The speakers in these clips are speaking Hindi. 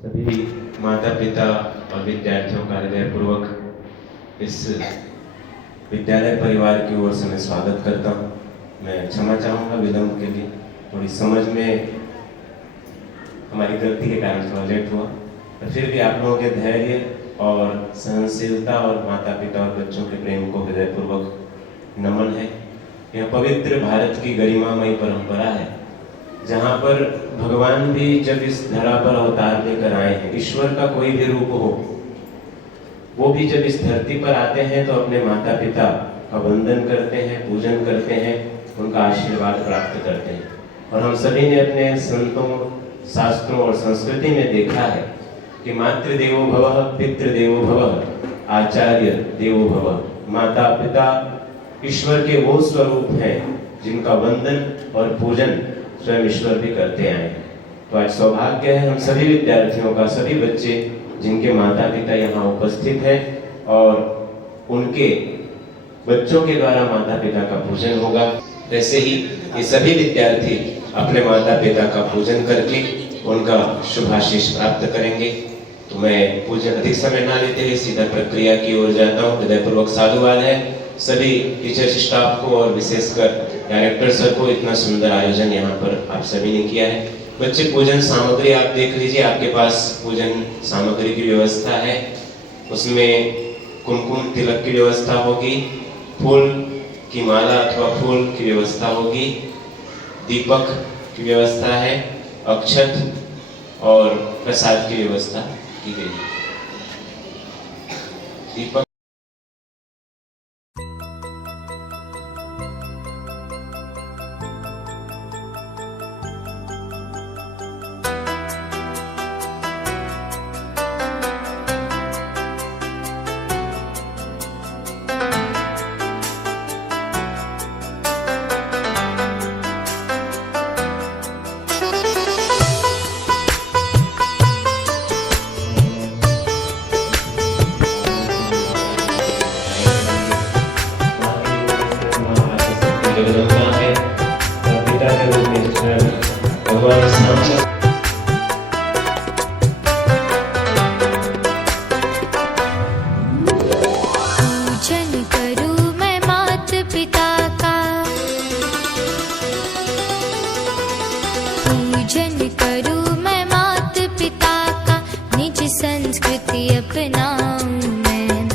सभी माता पिता और विद्यार्थियों का हृदयपूर्वक इस विद्यालय परिवार की ओर से मैं स्वागत करता हूँ। मैं क्षमा चाहूँगा विलम्ब के लिए, थोड़ी समझ में हमारी गलती के कारण थोड़ा लेट हुआ, पर फिर भी आप लोगों के धैर्य और सहनशीलता और माता पिता और बच्चों के प्रेम को हृदयपूर्वक नमन है। यह पवित्र भारत की गरिमामयी परंपरा है जहाँ पर भगवान भी जब इस धरा पर अवतार लेकर आए हैं, ईश्वर का कोई भी रूप हो, वो भी जब इस धरती पर आते हैं तो अपने माता पिता का वंदन करते हैं, पूजन करते हैं, उनका आशीर्वाद प्राप्त करते हैं। और हम सभी ने अपने संतों, शास्त्रों और संस्कृति में देखा है कि मातृ देवो भवः, पितृ देवो भवः, आचार्य देवो भवः। माता पिता ईश्वर के वो स्वरूप हैं जिनका वंदन और पूजन स्वयं ईश्वर भी करते आए हैं। तो आज सौभाग्य है हम सभी विद्यार्थियों का, सभी बच्चे जिनके माता पिता यहाँ उपस्थित हैं और उनके बच्चों के द्वारा माता पिता का पूजन होगा। वैसे ही ये सभी विद्यार्थी अपने माता पिता का पूजन करके उनका शुभाशीष प्राप्त करेंगे। तो मैं पूजन अधिक समय ना लेते हुए सीधा प्रक्रिया की ओर जाता हूँ। हृदयपूर्वक साधुवाद है सभी टीचर्स स्टाफ को और विशेषकर डायरेक्टर सर को, इतना सुंदर आयोजन यहाँ पर आप सभी ने किया है। बच्चे पूजन सामग्री आप देख लीजिए, आपके पास पूजन सामग्री की व्यवस्था है। उसमें कुमकुम तिलक की व्यवस्था होगी, फूल की माला अथवा फूल की व्यवस्था होगी, दीपक की व्यवस्था है, अक्षत और प्रसाद की व्यवस्था की गई है। दीपक जगदम्बा है और पिता के रूप में भगवान श्याम पूजन करूं मैं मात पिता का, पूजन करूं मैं मात पिता का, निज संस्कृति अपनाऊं मैं,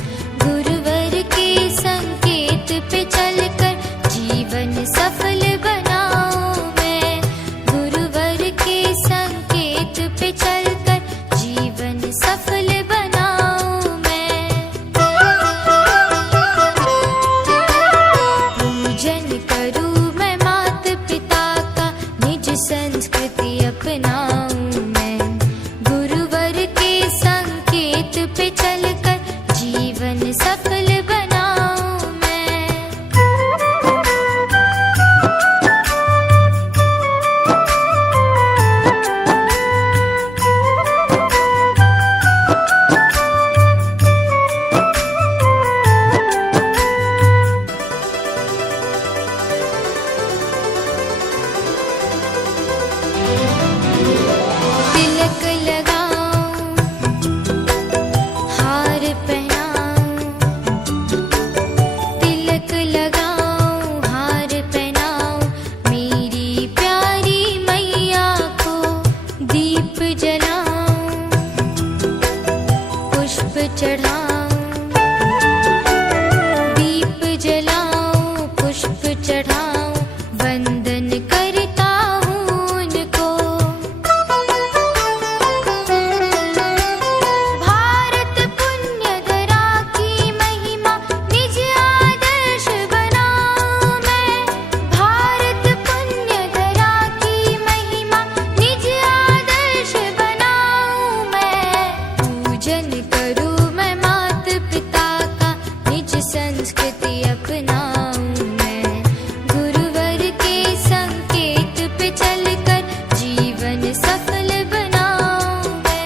गुरुवर के संकेत पे चलकर जीवन सफल बनाऊं मैं, गुरुवर के संकेत पे चलकर जीवन सफल बनाऊं मैं। पूजन करूं मैं मात पिता का, निज संस्कृति अपनाऊं मैं, गुरुवर के संकेत पे चलकर जीवन सफल बनाऊं मैं। तिलक लगाऊं, हार पहनाऊं, तिलक लगाऊं, हार पहनाऊं, मेरी प्यारी मैया को दीप जलाऊं, पुष्प चढ़ाऊं, दीप जलाऊं, पुष्प चढ़ाऊं, वंदन करता हूँ उनको। भारत पुण्य धरा की महिमा निज आदर्श बनाऊं मैं, भारत पुण्य धरा की महिमा निज आदर्श बनाऊं मैं। पूजन करूं मैं मात पिता का, निज संस्कृति अपनाऊं मैं, गुरुवर के संकेत पे चलकर जीवन सफल बनाऊं मैं।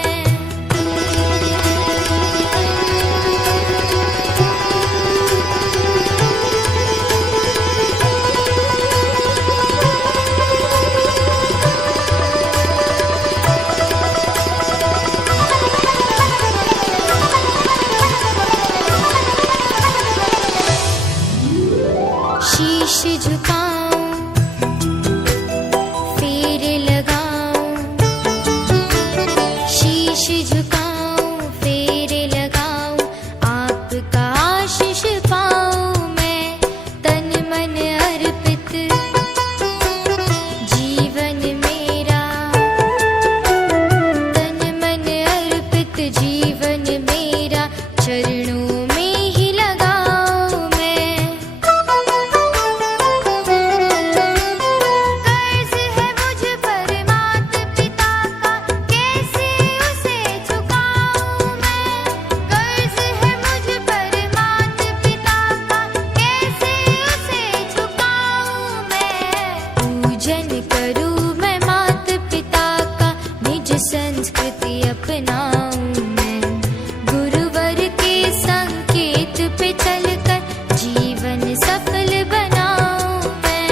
झुकाऊं फेरे लगाऊं आपका आशीष पाऊं मैं तन मन अर्पित जीवन मेरा तन मन अर्पित जीवन मेरा चरणों में ही लगाऊं मैं कर्ज है मुझ पर माता पिता का कैसे उसे चुकाऊं मैं कर्ज है मुझ पर माता पिता का कैसे उसे चुकाऊं मैं पूजन करूं मैं माता पिता का निज संस्कृति अपनाऊं मैं गुरुवर के संकेत पे चलकर जीवन सफल बनाऊं मैं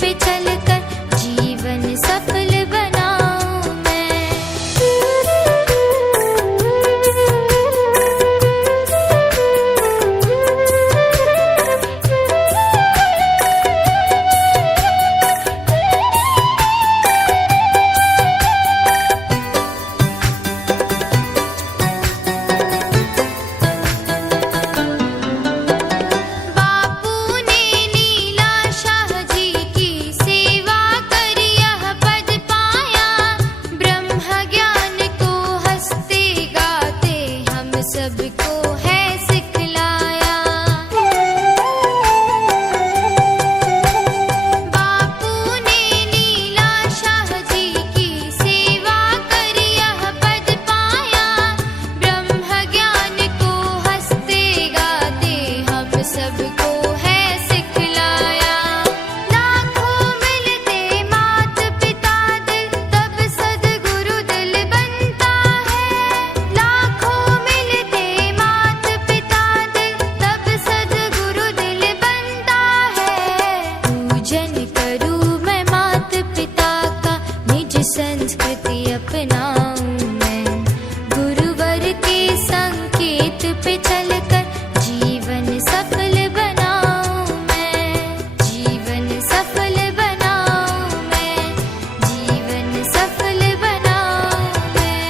पे चलकर जीवन सफल बनाऊं मैं। बापू ने नीला शाह जी की सेवा कर यह पद पाया, ब्रह्म ज्ञान को हंसते गाते हम सबको है सिखलाया। बापू ने नीला शाह जी की सेवा कर यह पद पाया, ब्रह्म ज्ञान को हंसते गाते हम सबको है सिखलाया। लाखों मिलते मात पिता दिल तब सद्गुरु दिल बनता है। लाखों मिलते मात पिता दिल तब सद्गुरु दिल बनता है। पूजन करूं मैं मात पिता का, निज संस्कृति अपनाऊं मैं। गुरुवर के संकेत पे चलकर जीवन सफल बनाऊं मैं। जीवन सफल बनाऊं मैं। जीवन सफल बनाऊं मैं।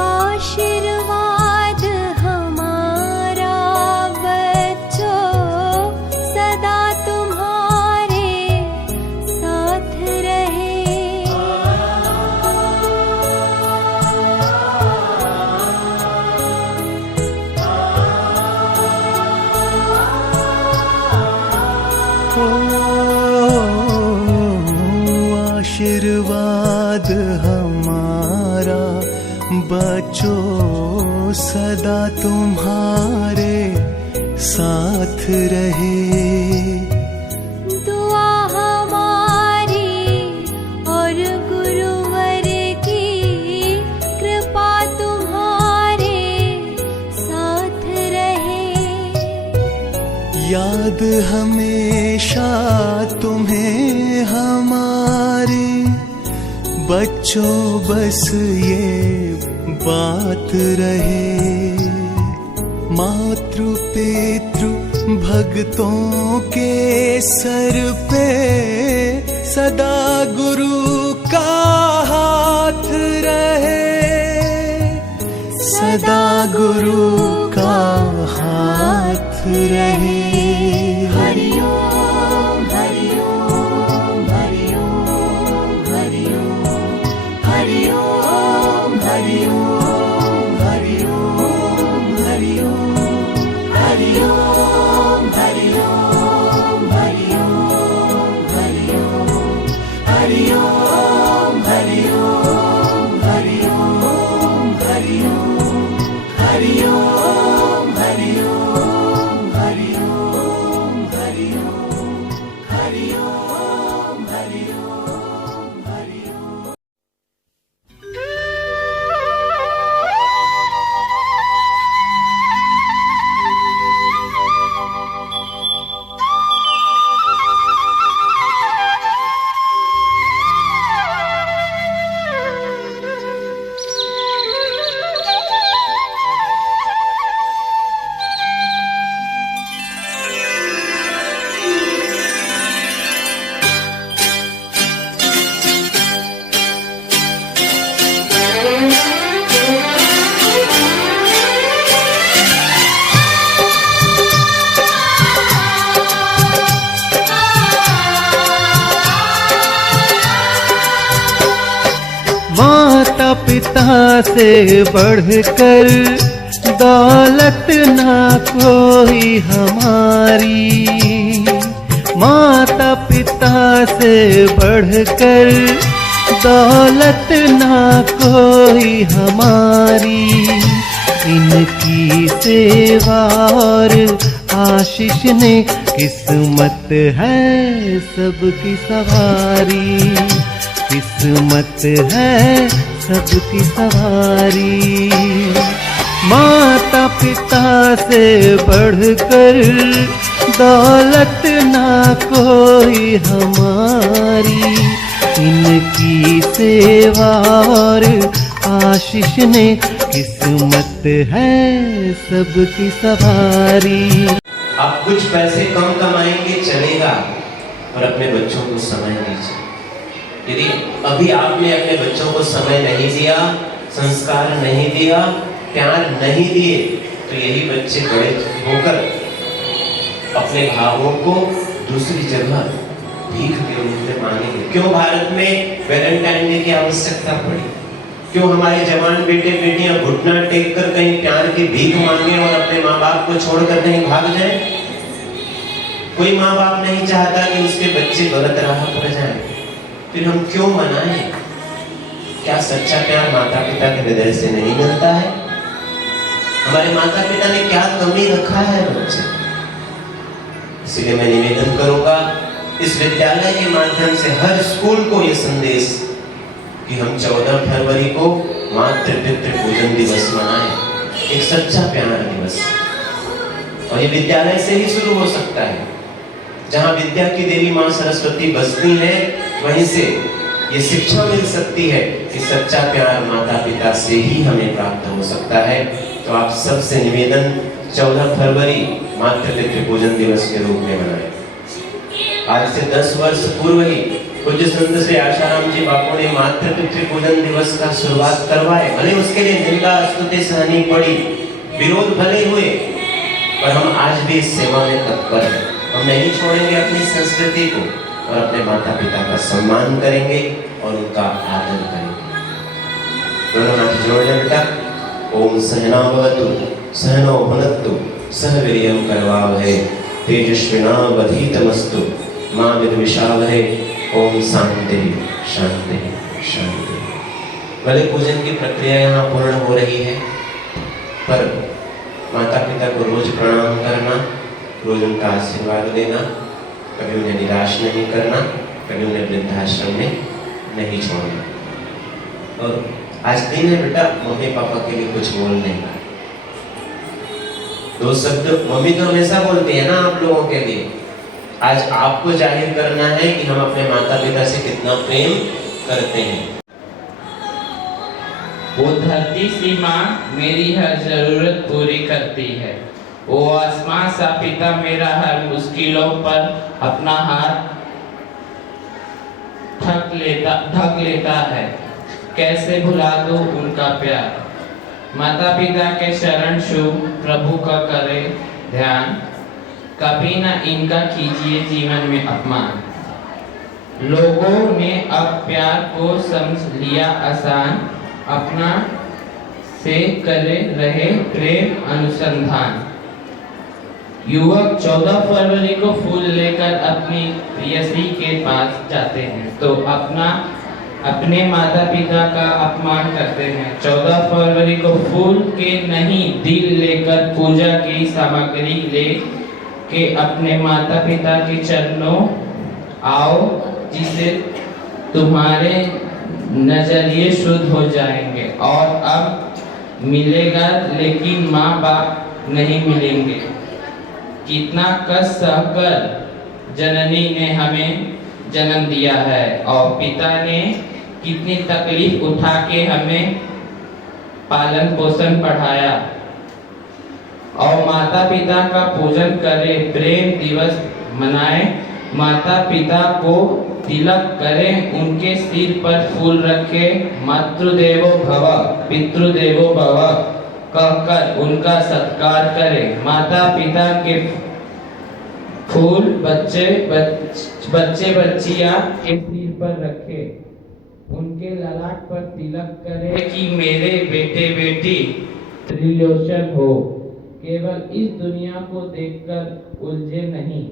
आशीर्वाद हमारा बच्चों सदा तुम्हारे साथ रहे। आशीर्वाद हमारा बच्चों सदा तुम्हारे साथ रहे। दुआ हमारी और गुरुवर की कृपा तुम्हारे साथ रहे। याद हमेशा तुम्हें हमारी बच्चों बस ये बात रहे। मातृ पितृ भक्तों के सर पे सदा गुरु का हाथ रहे। सदा गुरु का हाथ रहे। हरि ओम हरि ओम हरि ओम हरि ओम हरि ओम। माता पिता से बढ़कर दौलत ना कोई हमारी, माता पिता से बढ़कर दौलत ना कोई हमारी। इनकी सेवा और आशीष ने किस्मत है सबकी सवारी, किस्मत है सबकी सवारी। माता पिता से बढ़कर दौलत ना कोई हमारी, इनकी सेवा और आशीष ने किस्मत है सबकी सवारी। आप कुछ पैसे कम कमाएंगे चलेगा, और अपने बच्चों को समय दीजिए। यदि अभी आपने अपने बच्चों को समय नहीं दिया, संस्कार नहीं दिया, प्यार नहीं दिए, तो यही बच्चे बड़े होकर अपने भावों को दूसरी जगह भीख के रूप में मांगेंगे। क्यों भारत में वैलेंटाइन डे की आवश्यकता पड़ी? क्यों हमारे जवान बेटे बेटियां घुटना टेक कर कहीं प्यार की भीख मांगे और अपने माँ बाप को छोड़कर कहीं भाग जाए? कोई माँ बाप नहीं चाहता कि उसके बच्चे गलत राह पर जाएं। फिर हम क्यों मनाएं? क्या सच्चा प्यार माता पिता के हृदय से नहीं मिलता है? हमारे माता पिता ने क्या कमी रखा है बच्चे? इसलिए मैं निवेदन करूंगा इस विद्यालय के माध्यम से हर स्कूल को ये संदेश कि हम 14 फरवरी को मातृ पितृ पूजन दिवस मनाएं, एक सच्चा प्यार दिवस। और ये विद्यालय से ही शुरू हो सकता है। जहां विद्या की देवी मां सरस्वती बसती है, वहीं से ये शिक्षा मिल सकती है कि सच्चा प्यार माता पिता से ही हमें प्राप्त हो सकता है। तो आप सबसे निवेदन 14 फरवरी मातृ पितृ पूजन दिवस के रूप में मनाएं। आज से 10 वर्ष पूर्व ही पूज्य संत श्री आशाराम जी बापू ने मातृ पितृ पूजन दिवस का शुरुआत करवाए। भले उसके लिए निंदा स्तुति सहनी पड़ी, विरोध भले हुए, पर हम आज भी इस सेवा में तत्पर हैं। हम नहीं छोड़ेंगे अपनी संस्कृति को और अपने माता पिता का सम्मान करेंगे और उनका आदर करेंगे। दोनों हाथ जोड़ लें बेटा। ओम सहना भवतु सहनो भुनक्तु सह वीर्यं करवावहै तेजस्विनावधीतमस्तु मां विद्विषावहै। ओम शांति शांति शांति। भले पूजन की प्रक्रिया यहाँ पूर्ण हो रही है, पर माता पिता को रोज प्रणाम करना, रोज उनका आशीर्वाद देना, कभी उन्हें निराश नहीं करना, कभी उन्हें वृद्धाश्रम में नहीं छोड़ना। और आज दिन है बेटा मम्मी पापा के लिए कुछ बोलने का। 2 शब्द मम्मी तो हमेशा बोलती है ना आप लोगों के लिए। आज आपको जाहिर करना है कि हम अपने माता पिता से कितना प्रेम करते हैं। वो धरती सी माँ मेरी हर जरूरत पूरी करती है। वो आसमां सा पिता मेरा हर मुश्किलों पर अपना हाथ ढक लेता है। कैसे भुला दूं उनका प्यार। माता पिता के शरण छू प्रभु का करे ध्यान। कभी ना इनका कीजिए जीवन में अपमान। लोगों ने अब प्यार को समझ लिया आसान। अपना से करे रहे प्रेम अनुसंधान। युवक 14 फरवरी को फूल लेकर अपनी प्रियसी के पास जाते हैं तो अपने माता पिता का अपमान करते हैं। 14 फरवरी को फूल के नहीं दिल लेकर पूजा की सामग्री ले के अपने माता पिता के चरणों आओ, जिसे तुम्हारे नजरिए शुद्ध हो जाएंगे। और अब मिलेगा लेकिन माँ बाप नहीं मिलेंगे। कितना कष्ट सहकर जननी ने हमें जन्म दिया है और पिता ने कितनी तकलीफ उठा के हमें पालन पोषण पढ़ाया। और माता पिता का पूजन करें, प्रेम दिवस मनाएं, माता पिता को तिलक करें, उनके सिर पर फूल रखें, मातृदेवो भव पितृदेवो भव कहकर उनका सत्कार करें। माता पिता के फूल बच्चे बच्चियां के सिर पर रखें। उनके ललाट पर तिलक करे कि मेरे बेटे बेटी रिलेशन हो। केवल इस दुनिया को देखकर उलझे नहीं,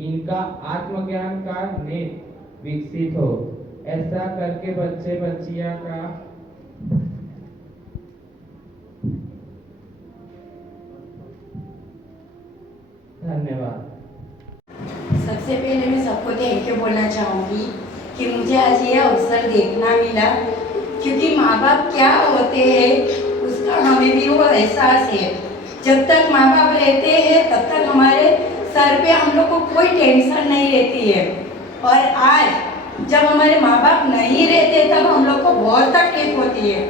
इनका आत्मज्ञान का नेत्र विकसित हो। ऐसा करके बच्चे बच्चियां का धन्यवाद। सबसे पहले मैं सबको थैंक यू बोलना चाहूँगी कि मुझे आज ये अवसर देखना मिला, क्योंकि माँ बाप क्या होते हैं उसका हमें भी वो एहसास है। जब तक माँ बाप रहते हैं तब तक हमारे सर पे हम लोग को कोई टेंशन नहीं रहती है, और आज जब हमारे माँ बाप नहीं रहते तब हम लोग को बहुत तकलीफ होती है।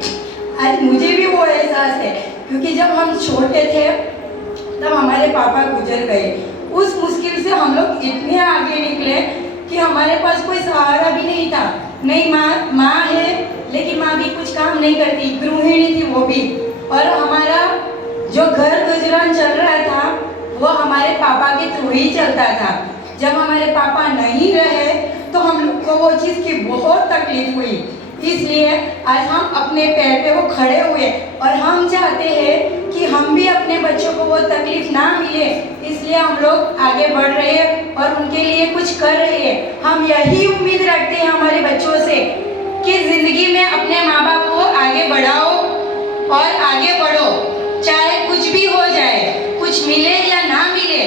आज मुझे भी वो एहसास है, क्योंकि जब हम छोटे थे तब हमारे पापा गुजर गए। उस मुश्किल से हम लोग इतने आगे निकले कि हमारे पास कोई सहारा भी नहीं था। नहीं माँ है, लेकिन माँ भी कुछ काम नहीं करती, गृहिणी थी वो भी। और हमारा जो घर गुजरान चल रहा था वो हमारे पापा के थ्रू ही चलता था। जब हमारे पापा नहीं रहे तो हम लोग को वो चीज़ की बहुत तकलीफ हुई। इसलिए आज हम अपने पैर पे वो खड़े हुए, और हम चाहते हैं कि हम भी अपने बच्चों को वो तकलीफ ना मिले, इसलिए हम लोग आगे बढ़ रहे हैं और उनके लिए कुछ कर रहे हैं। हम यही उम्मीद रखते हैं हमारे बच्चों से कि ज़िंदगी में अपने माँ बाप को आगे बढ़ाओ और आगे बढ़ो, चाहे कुछ भी हो जाए, कुछ मिले या ना मिले,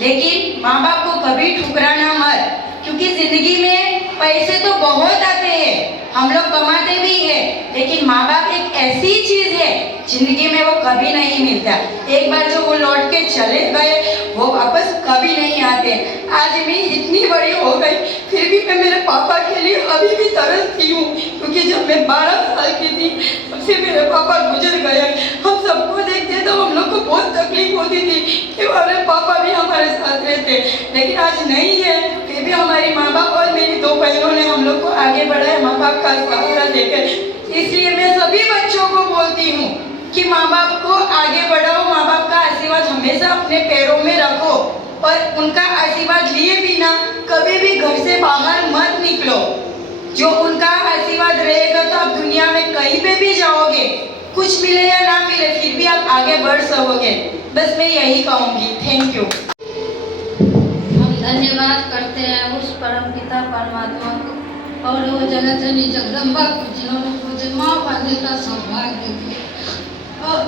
लेकिन माँ बाप को कभी ठुकराना मत। क्योंकि ज़िंदगी में पैसे तो बहुत आते हैं, हम लोग कमाते भी हैं, लेकिन माँ बाप एक ऐसी चीज़ है जिंदगी में वो कभी नहीं मिलता। एक बार जो वो लौट के चले गए वो वापस कभी नहीं आते। आज मैं इतनी बड़ी हो गई फिर भी मैं मेरे पापा के लिए अभी भी तरसती हूँ, क्योंकि जब मैं 12 साल की थी तब से मेरे पापा गुजर गए। हम सबको देखते तो हम लोग को बहुत तकलीफ होती थी कि हमारे पापा भी हमारे साथ रहते, लेकिन आज नहीं है। फिर भी हमारी माँ बाप और मेरी 2 बहनों ने हम लोग को आगे बढ़ाया माँ बाप का सहारा देकर। इसलिए मैं सभी बच्चों को बोलती हूँ कि माँ बाप को आगे बढ़ाओ, माँ बाप का आशीर्वाद हमेशा अपने पैरों में रखो, और उनका आशीर्वाद लिए बिना कभी भी घर से बाहर मत निकलो। जो उनका आशीर्वाद रहेगा तो आप दुनिया में कहीं पे भी जाओगे, कुछ मिले या ना मिले फिर भी आप आगे बढ़ सकोगे। बस मैं यही कहूँगी। Thank you. हम धन्यवाद करते हैं उस परम पिता परमात्मा को और वो जगत जननी जगदम्बा को, जिन्होंने मुझे माँ बनने का सौभाग्य दिया। और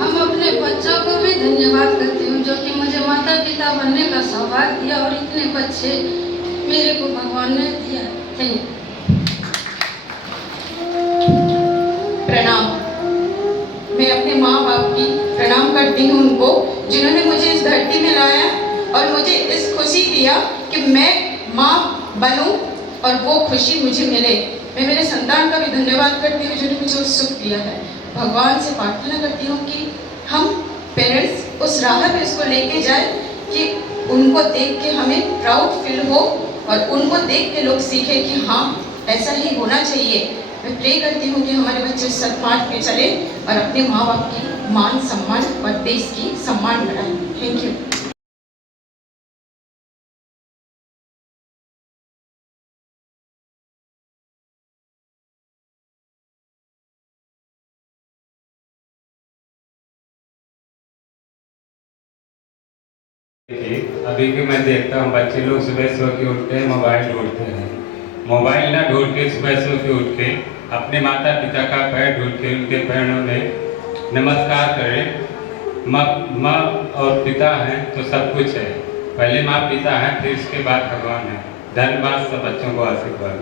हम अपने बच्चों को भी धन्यवाद करती हूँ जो कि मुझे माता पिता बनने का सौभाग्य दिया, और इतने बच्चे मेरे को भगवान ने दिया। Thank you. प्रणाम। मैं अपने माँ बाप की प्रणाम करती हूँ उनको, जिन्होंने मुझे इस धरती में लाया और मुझे इस खुशी दिया कि मैं माँ बनूं और वो खुशी मुझे मिले। मैं मेरे संतान का भी धन्यवाद करती हूँ जिन्होंने मुझे उस सुख दिया है। भगवान से प्रार्थना करती हूँ कि हम पेरेंट्स उस राह पे उसको लेके जाए कि उनको देख के हमें प्राउड फील हो और उनको देख के लोग सीखे कि हाँ ऐसा ही होना चाहिए। मैं प्रे करती हूँ कि हमारे बच्चे सत्मार्ग पे चले और अपने माँ बाप की मान सम्मान और देश की सम्मान बढ़ाएं। Thank you. अभी के मैं देखता हूँ बच्चे लोग सुबह सो के उठते हैं, मोबाइल ढूंढते हैं। मोबाइल ना ढूंढ के सुबह सो के उठ के अपने माता पिता का पैर ढूंढ के उनके पैरों में नमस्कार करें। माँ और पिता हैं तो सब कुछ है। पहले माँ पिता हैं, फिर इसके बाद भगवान है। धन्यवाद सब बच्चों को आशीर्वाद।